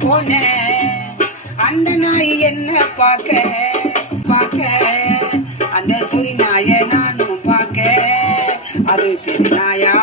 போனேன் அந்த நாய் என்ன பார்க்க அந்த சொறி நாய நானும் பார்க்க அது தெரி நாயா